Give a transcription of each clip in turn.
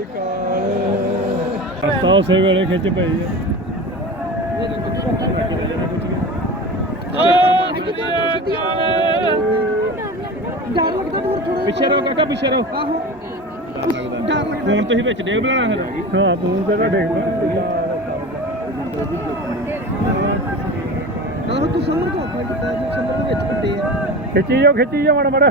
ਅਕਾਲ ਰਸਤਾ ਉਸੇ ਵੇਲੇ ਖਿੱਚ ਪਈ ਆ। ਪਿੱਛੇ ਰਹੋ ਕਾਕਾ ਪਿੱਛੇ ਰਹੋ। ਆਹੋ। ਫੋਨ ਤੁਸੀਂ ਵਿੱਚ ਡੇਗ ਬਣਾ ਫਿਰ ਹਾਂ ਤੂੰ ਤੇ ਨਾ ਦੇਖ ਆਹੋ ਤੂੰ ਸਮਰ ਕੋ ਆਪਣਾ ਕੀਤਾ ਜੋ ਸਮਰ ਦੇ ਵਿੱਚ ਆ। ਖਿੱਚੀ ਜਾਓ ਖਿੱਚੀ ਜਾਓ ਮਾੜਾ ਮਾੜਾ।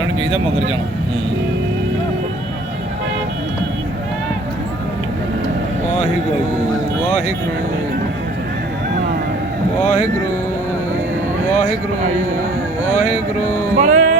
ਸਾਰਿਆਂ ਨੂੰ ਚਾਹੀਦਾ ਮਗਰ ਜਾਣਾ। ਵਾਹਿਗੁਰੂ ਵਾਹਿਗੁਰੂ ਵਾਹਿਗੁਰੂ ਵਾਹਿਗੁਰੂ ਵਾਹਿਗੁਰੂ। ਬੜੇ